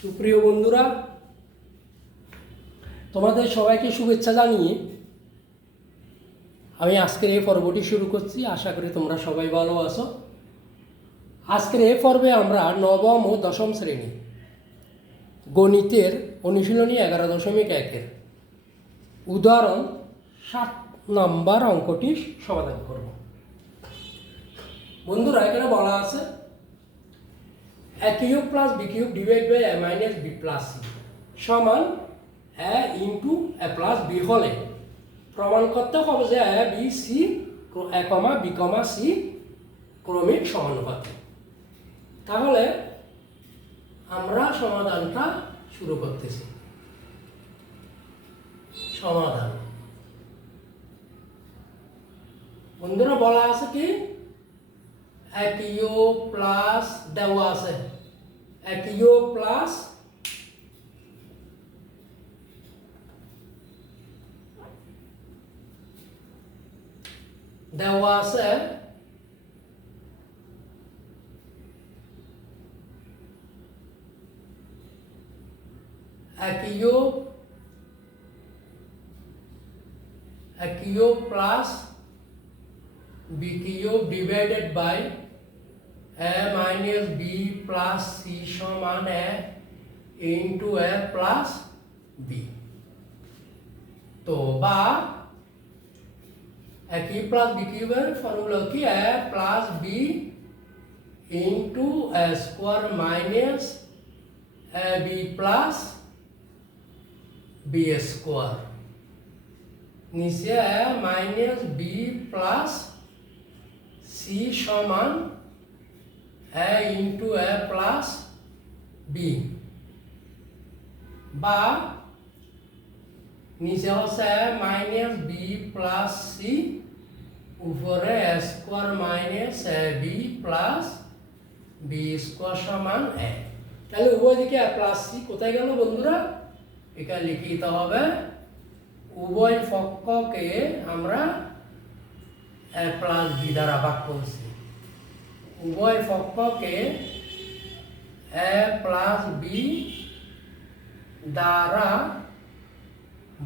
সুপ্রিয় বন্ধুরা, তোমাদের সবাইকে শুভেচ্ছা জানিয়ে আমি আজকের এই পর্বটি শুরু করছি। আশা করি তোমরা সবাই ভালো আছো। আজকের এই পর্বে আমরা নবম ও দশম শ্রেণী গণিতের অনুশীলনী 11.1 উদাহরণ 7 নম্বর অঙ্কটি সমাধান করব। বন্ধুরা, এখানে বলা আছে a cube plus b cube divided by a minus b plus c সমান a into a plus b হলে প্রমাণ করতে হবে যে a b c a, b, c ক্রমিক সমানুপাতি। তাহলে আমরা সমাধানটা শুরু করতেছি। সমাধান বন্ধুরা বলা আছে কি a cube plus দেওয়া আছে a cube plus দেওয়া আছে a cube plus b cube divided by a minus b plus c সমান a into a plus b। তো বা a cube plus b cube এর ফর্মুলা কি a plus b into a square minus a b plus b square নিচে a minus b plus c সমান a into a plus b বা নিচে হচ্ছে a minus b plus c উপরে a square minus a b plus b square সমান a। তাহলে উভয় দিকে a plus c কোথায় গেল বন্ধুরা? এটা লিখে দিতে হবে উভয় পক্ষকে আমরা a plus b দ্বারা ভাগ করছি। উভয় পক্ষকে a plus b দ্বারা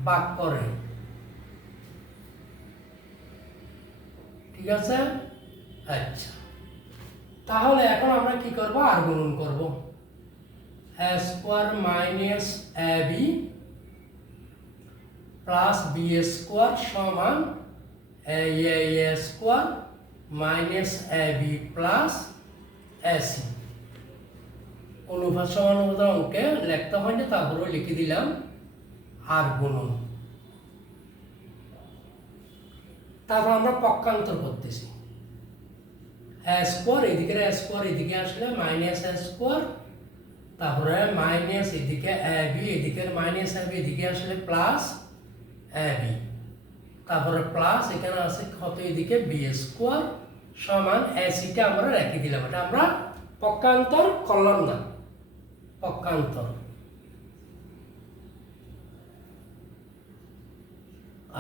ভাগ করে। ঠিক আছে? আচ্ছা, তাহলে এখন আমরা কি করব? আর গুণন করব। a square minus ab plus b square সমান a square minus ab plus ac। অনুপাত সমানুপাত অঙ্কে লিখতে হয় না, তারপরে লিখে দিলাম আর গুণন। তারপর আমরা পক্ষান্তর করতেছি। a স্কোয়ার এদিকে a স্কোয়ার এদিকে আসলে মাইনাস a স্কোয়ার, তারপরে মাইনাস এদিকে ab এদিকে মাইনাস ab এদিকে আসলে প্লাস ab, তারপরে প্লাস এখানে আছে কত এদিকে b স্কোয়ার সমান ac-টা আমরা রেখে দিলাম। এটা আমরা পক্ষান্তর করলাম না, পক্ষান্তর।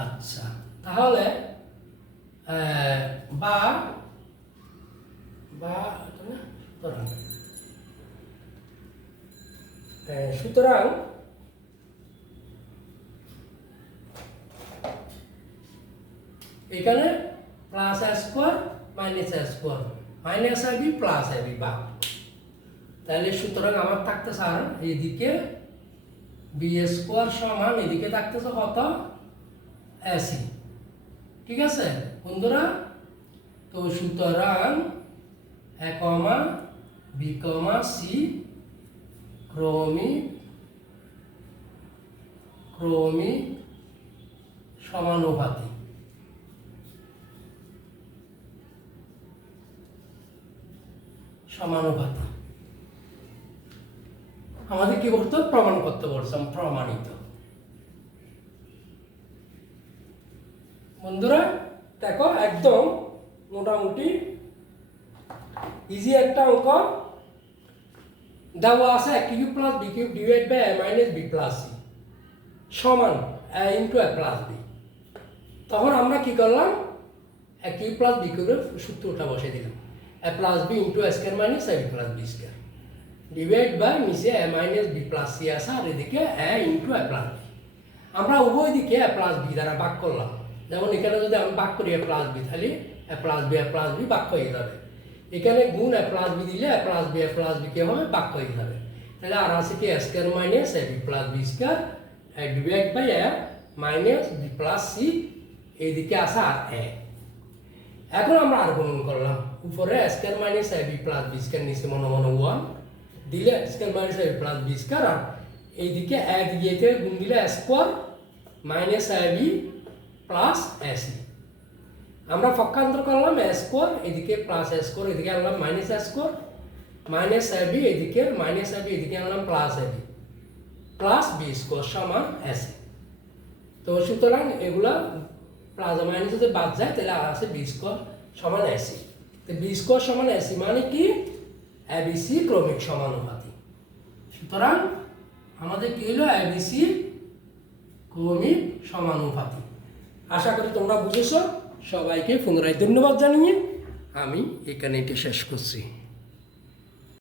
আচ্ছা, তাহলে বা সুতরাং এখানে plus a square minus a square minus ab plus ab বা, তাহলে সুতরাং আমার থাকতেছে আর এদিকে b স্কোয়ার সমান এদিকে থাকতেছে কত ac। ঠিক আছে বন্ধুরা? তো সুতরাং a, b, c ক্রমিক সমানুপাতি। সমানুপাতি আমাদের কি করতে প্রমাণ করতে বলছিলাম, প্রমাণিত। বন্ধুরা দেখো, একদম মোটামুটি ইজি একটা অঙ্ক দেওয়া আছে a cube plus b cube divided by a minus b plus c সমান a into a plus b। তখন আমরা কি করলাম? a cube plus b cube এর সূত্রটা বসিয়ে দিলাম a plus b into a square minus a b plus b square। Divide by নিচে A minus B plus C আছে আর এদিকে A into A plus B. আমরা উভয় দিকে এ প্লাস বি দ্বারা ভাগ করলাম। যেমন এখানে যদি আমি ভাগ করি এ প্লাস বি, তাহলে এ প্লাস বি ভাগ হয়ে যাবে। এখানে গুণ এ প্লাস বি দিলে এ প্লাস বি কে হবে ভাগ হয়ে যাবে। তাহলে আর আছে কি A square minus A B plus B square divide by A minus B plus C, এইদিকে আছে আর এ। এখন আমরা আর গুণন করলাম, উপরে A square minus A B plus B square নিচে মনে মনে 1 দিলে square minus A B plus B square, আর এইদিকে এ দিকে গুণ দিলে square minus A B plus A C. আমরা পক্ষান্তর করলাম এ স্কোয়ার, এদিকে প্লাস এ স্কোয়ার, এদিকে আনলাম minus A square, minus A B এদিকে মাইনাস এ বি, এদিকে আনলাম plus A B plus B square সমান এ সি। তো সুতরাং এগুলা প্লাস মাইনাস যদি বাদ যায় তাহলে আর আছে বি স্কোয়ার সমান এ সি। তো বি স্কোয়ার সমান এ সি মানে কি এ বি সি ক্রমিক সমানুপাতি। সুতরাং আমাদের কি হলো এ বি সি ক্রমিক সমানুপাতি। আশা করি তোমরা বুঝেছো। সবাইকে পুনরায় ধন্যবাদ জানিয়ে আমি এখানে শেষ করছি।